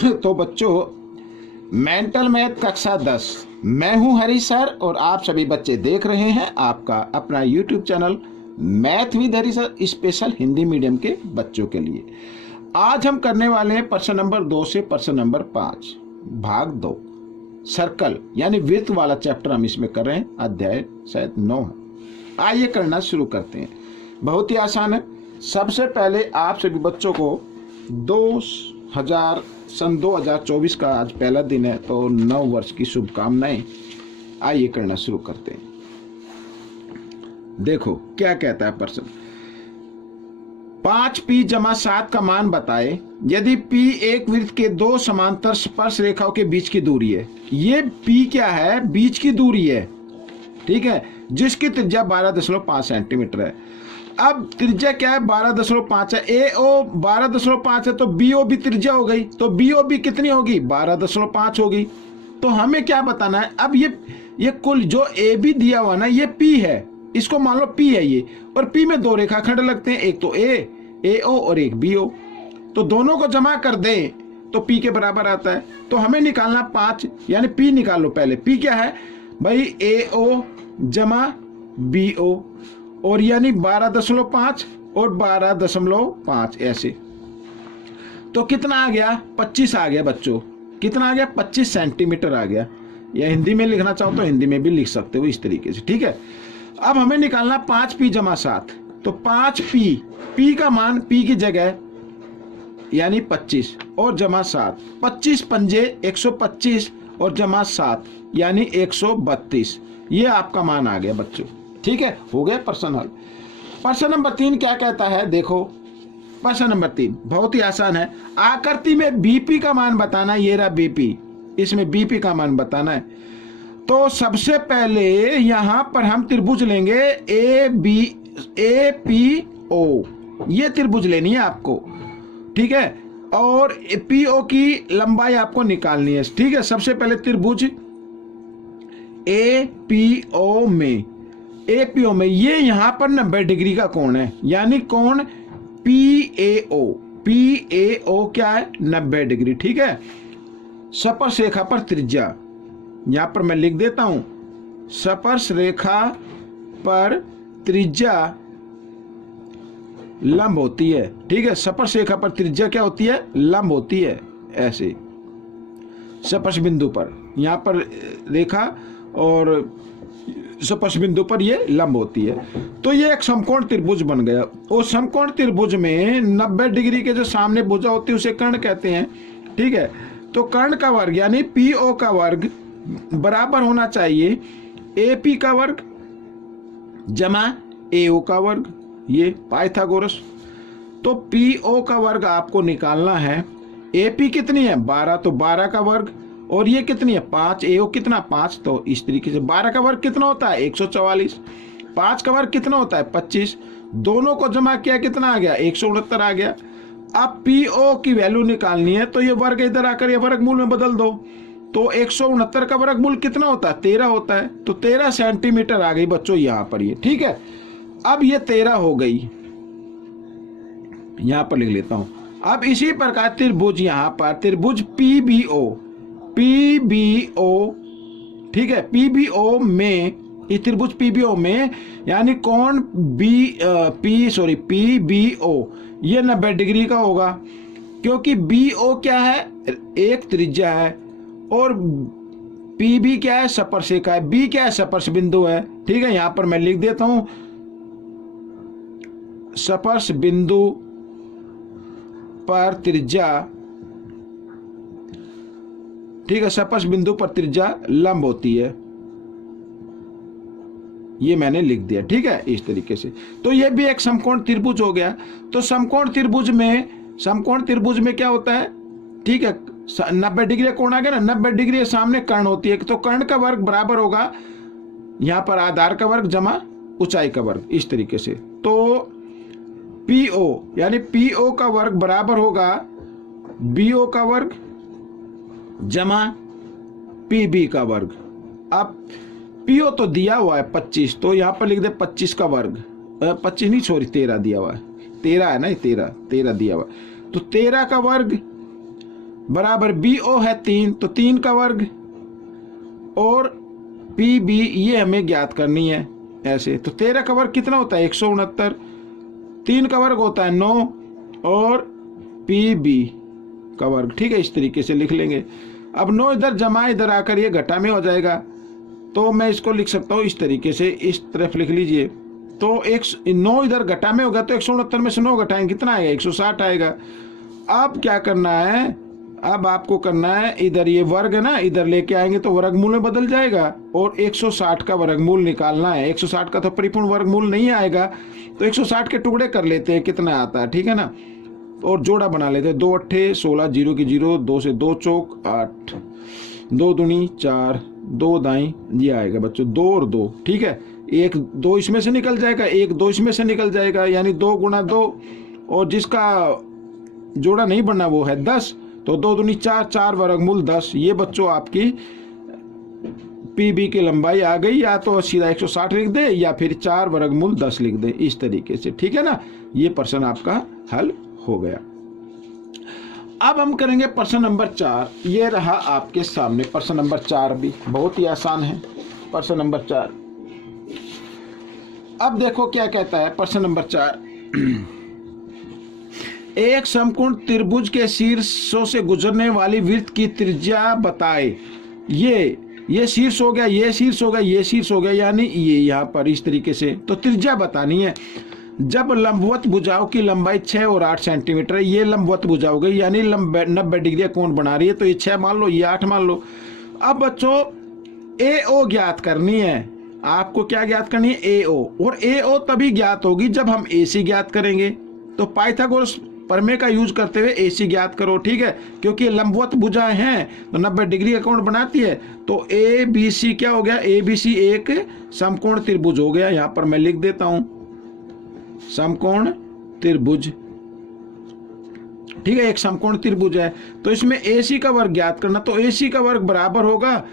तो बच्चों, mental math कक्षा 10, मैं हूं हरी सर और आप सभी बच्चे देख रहे हैं आपका अपना YouTube channel math with Hari sir special Hindi medium के बच्चों के लिए। आज हम करने वाले हैं प्रश्न नंबर 2 से प्रश्न नंबर 5 भाग 2 सर्कल यानी वृत्त वाला चैप्टर हम इसमें कर रहे हैं। अध्याय शायद 9 है। आइए करना शुरू करते हैं। बहुत ही आसान है। सबसे पहले आप सभी बच्चों को सन 2024 का आज पहला दिन है, तो नव वर्ष की शुभकामनाएं। आइए करना शुरू करते हैं। देखो क्या कहता है प्रश्न। 5p = 7 का मान बताए यदि p एक वृत्त के दो समांतर स्पर्श रेखाओं के बीच की दूरी है। ये p क्या है? बीच की दूरी है, ठीक है, जिसकी त्रिज्या 12.5 सेंटीमीटर है। अब त्रिज्या क्या है? 12.5 है। AO 12.5 है तो BO भी त्रिज्या हो गई, तो BO भी कितनी होगी? 12.5 होगी। तो हमें क्या बताना है? अब ये कुल जो AB दिया हुआ ना, ये P है, इसको मान लो P है ये, और P में दो रेखाखंड लगते हैं, एक तो AO और एक BO। तो दोनों को जमा कर दे तो P के बराबर आता है। तो हमें निकालना 5, यानी P निकाल लो पहले। P क्या है भाई? AO जमा BO, और यानी 12.5 और 12.5 ऐसे। तो कितना आ गया? 25 आ गया बच्चों। कितना आ गया? 25 सेंटीमीटर आ गया। या हिंदी में लिखना चाहो तो हिंदी में भी लिख सकते हो इस तरीके से, ठीक है। अब हमें निकालना 5p = 7। तो 5p, p का मान p की जगह यानी 25 और जमा 7, 25 पंजे 125 और जमा 7 यानी 132। ये आपका मान आ गया बच्चों, ठीक है। हो गया प्रश्न हल। प्रश्न नंबर 3 क्या कहता है? देखो प्रश्न नंबर 3 बहुत ही आसान है। आकृति में BP का मान बताना। ये रहा BP, इसमें BP का मान बताना है। तो सबसे पहले यहां पर हम त्रिभुज लेंगे APO। ये त्रिभुज लेनी है आपको, ठीक है, और PO की लंबाई आपको निकालनी है, ठीक है। सबसे पहले त्रिभुज APO में ये यहां पर 90 डिग्री का कोण है, यानी कोण PAO क्या है? 90 डिग्री, ठीक है। स्पर्श रेखा पर त्रिज्या, यहां पर मैं लिख देता हूं, स्पर्श रेखा पर त्रिज्या लंब होती है, ठीक है। स्पर्श रेखा पर त्रिज्या क्या होती है? लंब होती है, ऐसे स्पर्श बिंदु पर, यहां पर रेखा और स्पर्श बिंदु पर ये लंब होती है। तो ये एक समकोण त्रिभुज बन गया। और समकोण त्रिभुज में 90 डिग्री के जो सामने भुजा होती है उसे कर्ण कहते हैं, ठीक है। तो कर्ण का वर्ग यानी PO का वर्ग बराबर होना चाहिए AP का वर्ग जमा AO का वर्ग, ये पाइथागोरस। तो PO का वर्ग आपको निकालना है। AP कितनी है? 12, तो 12 का वर्ग, और ये कितनी है? 5। AO कितना? 5। तो इस तरीके से 12 का वर्ग कितना होता है? 144। 5 का वर्ग कितना होता है? 25। दोनों को जमा किया कितना आ गया? 169 आ गया। अब PO की वैल्यू निकालनी है, तो ये वर्ग इधर आकर ये वर्गमूल में बदल दो। तो 169 का वर्गमूल कितना होता है? 13 होता है। तो 13 सेंटीमीटर आ गई बच्चों यहां पर, ये ठीक है। अब ये 13 हो गई, यहां पर लिख लेता हूं। अब इसी प्रकार त्रिभुज, यहां पर त्रिभुज PBO, ठीक है, PBO में, इस त्रिभुज PBO में यानी कोण PBO ये 90 डिग्री का होगा, क्योंकि BO क्या है? एक त्रिज्या है, और PB क्या है? स्पर्श रेखा है। B क्या है? स्पर्श बिंदु है, ठीक है। यहां पर मैं लिख देता हूं स्पर्श बिंदु पर त्रिज्या, ठीक है, स्पर्श बिंदु पर त्रिज्या लंब होती है। ये मैंने लिख दिया, ठीक है, इस तरीके से। तो ये भी एक समकोण त्रिभुज हो गया। तो समकोण त्रिभुज में क्या होता है? ठीक है, 90 डिग्री कोण आ गया ना। 90 डिग्री के सामने कर्ण होती है, तो कर्ण का वर्ग बराबर होगा यहां पर आधार का वर्ग जमा ऊंचाई का वर्ग, इस तरीके से। तो PO यानी PO का वर्ग बराबर होगा BO का वर्ग जमा PB का वर्ग। अब PO तो दिया हुआ है 25, तो यहां पर लिख दे 25 का वर्ग। 25 नहीं, सॉरी 13 दिया हुआ है, 13 है ना, 13 दिया हुआ। तो 13 का वर्ग बराबर BO है 3, तो 3 का वर्ग, और PB ये हमें ज्ञात करनी है ऐसे। तो 13 का वर्ग कितना होता है 169, 3 का वर्ग होता है 9, और PB का वर्ग। ठीक है, इस तरीके से लिख लेंगे। अब 9 इधर जमा, इधर आकर ये घटा में हो जाएगा, तो मैं इसको लिख सकता हूँ इस तरीके से, इस तरफ लिख लीजिए। तो 9 इधर घटा में होगा, तो 169 में से 9 घटाएंगे कितना आएगा 160 आएगा। अब क्या करना है, अब आपको करना है इधर ये वर्ग है ना, इधर लेके आएंगे तो वर्गमूल में बदल जाएगा, और 160 का वर्गमूल निकालना है। 160 का तो परिपूर्ण वर्गमूल नहीं आएगा, तो 160 के टुकड़े कर लेते हैं, कितना आता है, ठीक है ना, और जोड़ा बना लेते हैं। 2 अट्ठे 16, 0 की 0, 2 से 2 चौक 8, 2 दूनी 4, 2 दाई, ये आएगा बच्चों 2 और 2। ठीक है, 1 2 इसमें से निकल जाएगा, 1 2 इसमें से निकल जाएगा, यानी 2 गुणा 2, और जिसका जोड़ा नहीं बनना वो है 10, तो 2 दूनी 4, 4 वर्गमूल 10। ये बच्चों आपकी PB की लंबाई आ गई। या तो सीधा 160 लिख दे, या फिर 4 वर्गमूल 10 लिख दे, इस तरीके से। ठीक है ना, ये प्रश्न आपका हल हो गया। अब हम करेंगे प्रश्न नंबर 4। ये रहा आपके सामने प्रश्न नंबर 4, भी बहुत ही आसान है प्रश्न नंबर 4। अब देखो क्या कहता है प्रश्न नंबर 4। एक समकोण त्रिभुज के शीर्षों से गुजरने वाली वृत्त की त्रिज्या बताए। ये शीर्ष हो गया, ये शीर्ष हो गया, ये शीर्ष हो गया, यानी ये यहाँ पर इस तरीके से। तो त्रिज्या बतानी है। जब लंबवत भुजाओं की लंबाई 6 और 8 सेंटीमीटर है, ये लंबवत भुजा हो गई, यानी 90 डिग्री कोण बना रही है, तो ये 6 मान लो, ये 8 मान लो। अब बच्चों AO ज्ञात करनी है। आपको क्या ज्ञात करनी है, AO। और AO तभी ज्ञात होगी जब हम AC ज्ञात करेंगे। तो पाइथागोरस प्रमेय का यूज करते हुए AC ज्ञात करो। ठीक है, क्योंकि लंबवत भुजाएं हैं तो 90 डिग्री का कोण बनाती है। तो ABC क्या हो गया, ABC एक समकोण त्रिभुज हो गया। यहां पर मैं लिख देता हूं समकोण त्रिभुज। ठीक है, एक समकोण त्रिभुज है, तो इसमें AC का वर्ग ज्ञात करना। तो AC का वर्ग बराबर होगा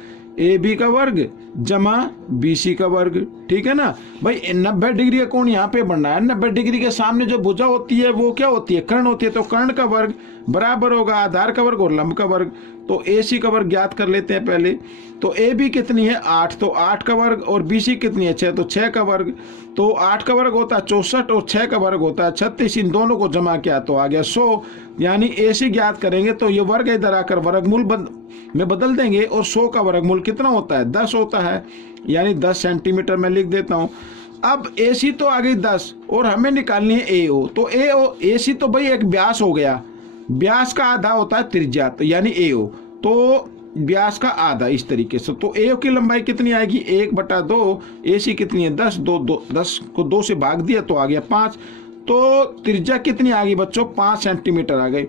AB का वर्ग जमा BC का वर्ग। ठीक है ना भाई, 90 डिग्री का कोण यहाँ पे बनना है। 90 डिग्री के सामने जो भुजा होती है वो क्या होती है, कर्ण होती है। तो कर्ण का वर्ग बराबर होगा आधार का वर्ग और लंब का वर्ग। तो AC का वर्ग ज्ञात कर लेते हैं पहले। तो AB कितनी है 8, तो 8 का वर्ग, और BC कितनी है 6, तो 6 का वर्ग। तो 8 का वर्ग होता है 64 और 6 का वर्ग होता है 36। इन दोनों को जमा किया तो आ गया 100, यानी AC ज्ञात करेंगे तो ये वर्ग इधर आकर वर्गमूल में बदल देंगे, और 100 का वर्गमूल कितना होता है 10 होता है, यानी 10 सेंटीमीटर में लिख देता हूं। अब AC तो आ गई 10, और हमें निकालनी है AO। तो AC तो भाई एक व्यास हो गया, व्यास का आधा होता है त्रिज्या, तो यानी AO, तो व्यास का आधा इस तरीके से। तो AO की लंबाई कितनी आएगी 1/2, AC कितनी है 10, 10 को 2 से भाग दिया तो आ गया 5। तो त्रिज्या कितनी आ गई बच्चों 5 सेंटीमीटर आ गई।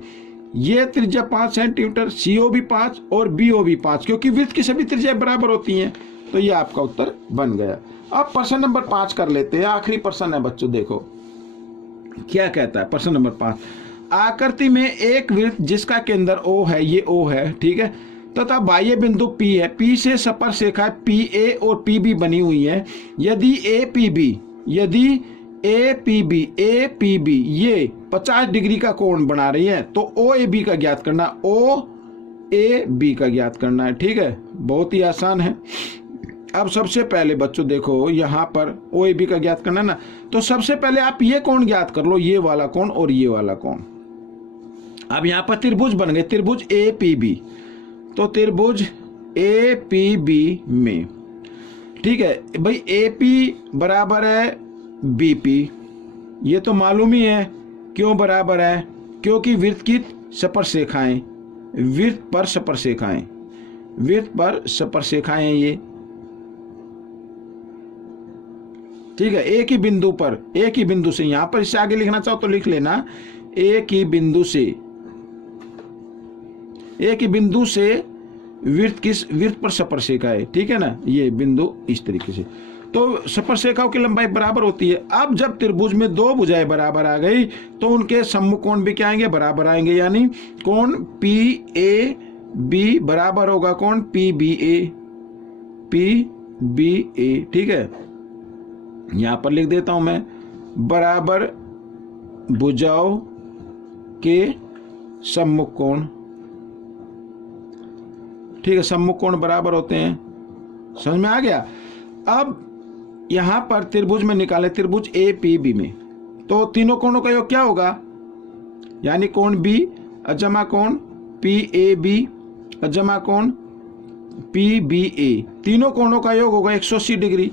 ये त्रिज्या 5 सेंटीमीटर, CO भी 5 और BO भी 5, क्योंकि वृत्त की सभी त्रिज्या बराबर होती हैं। तो ये आपका उत्तर बन गया। अब प्रश्न नंबर 5 कर लेते हैं, आखिरी प्रश्न है बच्चों। देखो क्या कहता है प्रश्न नंबर 5। आकृति में एक वृत्त जिसका केंद्र O है, ये O है, ठीक है, तथा बाह्य बिंदु P है। P से स्पर्शरेखा PA और PB बनी हुई है। यदि APB ये 50 डिग्री का कोण बना रही है, तो OAB का ज्ञात करना, OAB का ज्ञात करना है। ठीक है, बहुत ही आसान है। अब सबसे पहले बच्चों देखो, यहाँ पर OAB का ज्ञात करना ना, तो सबसे पहले आप ये कोण ज्ञात कर लो, ये वाला कोण और ये वाला कोण। अब यहाँ पर त्रिभुज बन गए, त्रिभुज APB। तो त्रिभुज APB में, ठीक है भाई, AP बराबर है BP, ये तो मालूम ही है। क्यों बराबर है, क्योंकि वृत्त की स्पर्शरेखाएं, वृत्त पर स्पर्शरेखाएं ये, ठीक है, एक ही बिंदु से, यहां पर इससे आगे लिखना चाहो तो लिख लेना, एक ही बिंदु से वृत्त पर स्पर्शरेखा है। ठीक है ना, ये बिंदु इस तरीके से। तो स्पर्शरेखाओं की लंबाई बराबर होती है। अब जब त्रिभुज में 2 भुजाएं बराबर आ गई, तो उनके सम्मुख कोण भी क्या आएंगे, बराबर आएंगे, यानी कोण PAB बराबर होगा कोण PBA। ठीक है, यहां पर लिख देता हूं मैं, बराबर भुजाओं के सम्मुख कोण ठीक है, सम्मुख कोण बराबर होते हैं। समझ में आ गया। अब यहां पर त्रिभुज में निकाले, त्रिभुज ए पी बी में, तो तीनों कोणों का योग क्या होगा, यानी कोण बी अजमा कोण पी ए बी अजमा कोण पी बी ए, तीनों कोणों का योग होगा 180 डिग्री।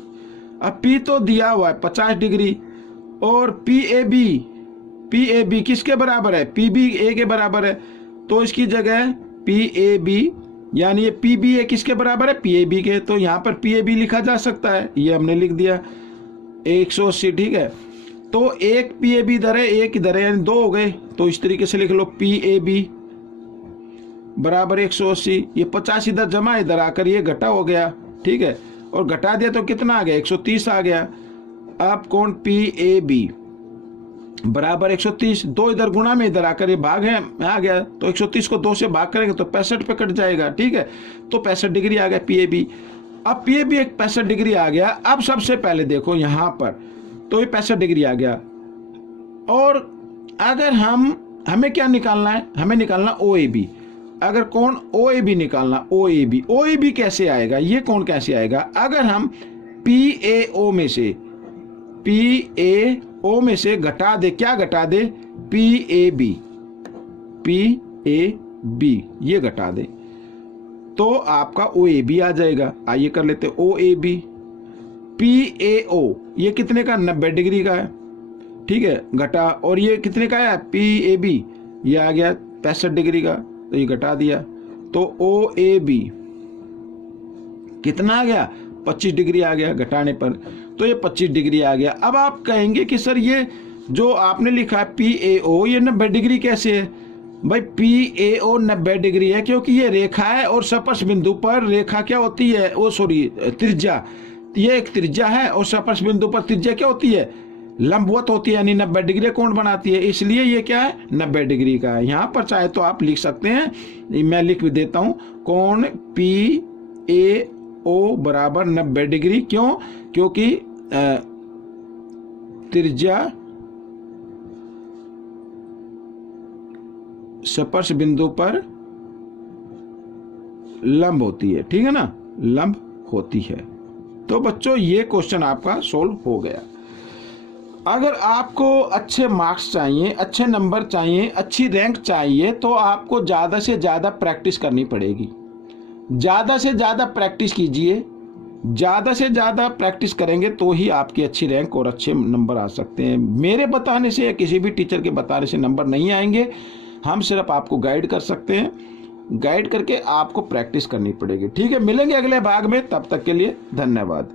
अब पी तो दिया हुआ है 50 डिग्री, और पी ए बी किसके बराबर है, पी बी ए के बराबर है, तो इसकी जगह पी ए बी, यानी ये पी बी ए किसके बराबर है, पी ए बी के, तो यहाँ पर पी ए बी लिखा जा सकता है, ये हमने लिख दिया 180। ठीक है, तो एक पी ए बी इधर है, एक इधर है, यानी 2 हो गए, तो इस तरीके से लिख लो पी ए बी बराबर 180। ये 50 इधर जमा, इधर आकर ये घटा हो गया। ठीक है, और घटा दिया तो कितना आ गया, 130 आ गया। अब कोण पी ए बी बराबर 130, 2 इधर गुणा में, इधर आकर ये भाग है आ गया, तो 130 को 2 से भाग करेंगे तो 65 पे कट जाएगा। ठीक है, तो 65 डिग्री आ गया पी ए बी। अब पी ए बी एक 65 डिग्री आ गया। अब सबसे पहले देखो यहाँ पर, तो ये 65 डिग्री आ गया, और अगर हमें क्या निकालना है, हमें निकालना ओ ए बी। अगर कोण ओ ए बी निकालना, ओ ए बी कैसे आएगा, ये कोण कैसे आएगा, अगर हम पी ए ओ में से घटा दे, क्या घटा दे, पी ए बी ये घटा दे, तो आपका ओ ए बी आ जाएगा। आइए कर लेते ओ ए बी। पी ए ओ ये कितने का, 90 डिग्री का है। ठीक है, घटा, और ये कितने का है, पी ए बी ये आ गया 65 डिग्री का, तो ये घटा दिया, तो ओ ए बी कितना आ गया, 25 डिग्री आ गया घटाने पर, तो ये 25 डिग्री आ गया। अब आप कहेंगे कि सर ये जो आपने लिखा है पी ए ओ, ये 90 डिग्री कैसे है, भाई पी ए ओ 90 डिग्री है क्योंकि ये रेखा है, और स्पर्श बिंदु पर रेखा क्या होती है, ओ सॉरी त्रिज्या, ये एक त्रिज्या है, और स्पर्श बिंदु पर त्रिज्या क्या होती है, लंबवत होती है, यानी 90 डिग्री कोण बनाती है, इसलिए ये क्या है, 90 डिग्री का है। यहाँ पर चाहे तो आप लिख सकते हैं, मैं लिख भी देता हूँ, कोण पी ए ओ बराबर 90 डिग्री। क्यों, क्योंकि त्रिज्या स्पर्श बिंदु पर लंब होती है। ठीक है ना, लंब होती है। तो बच्चों ये क्वेश्चन आपका सोल्व हो गया। अगर आपको अच्छे मार्क्स चाहिए, अच्छे नंबर चाहिए, अच्छी रैंक चाहिए, तो आपको ज़्यादा से ज़्यादा प्रैक्टिस करनी पड़ेगी। ज़्यादा से ज़्यादा प्रैक्टिस कीजिए, ज़्यादा से ज़्यादा प्रैक्टिस करेंगे तो ही आपकी अच्छी रैंक और अच्छे नंबर आ सकते हैं। मेरे बताने से या किसी भी टीचर के बताने से नंबर नहीं आएंगे, हम सिर्फ आपको गाइड कर सकते हैं, गाइड करके आपको प्रैक्टिस करनी पड़ेगी। ठीक है, मिलेंगे अगले भाग में, तब तक के लिए धन्यवाद।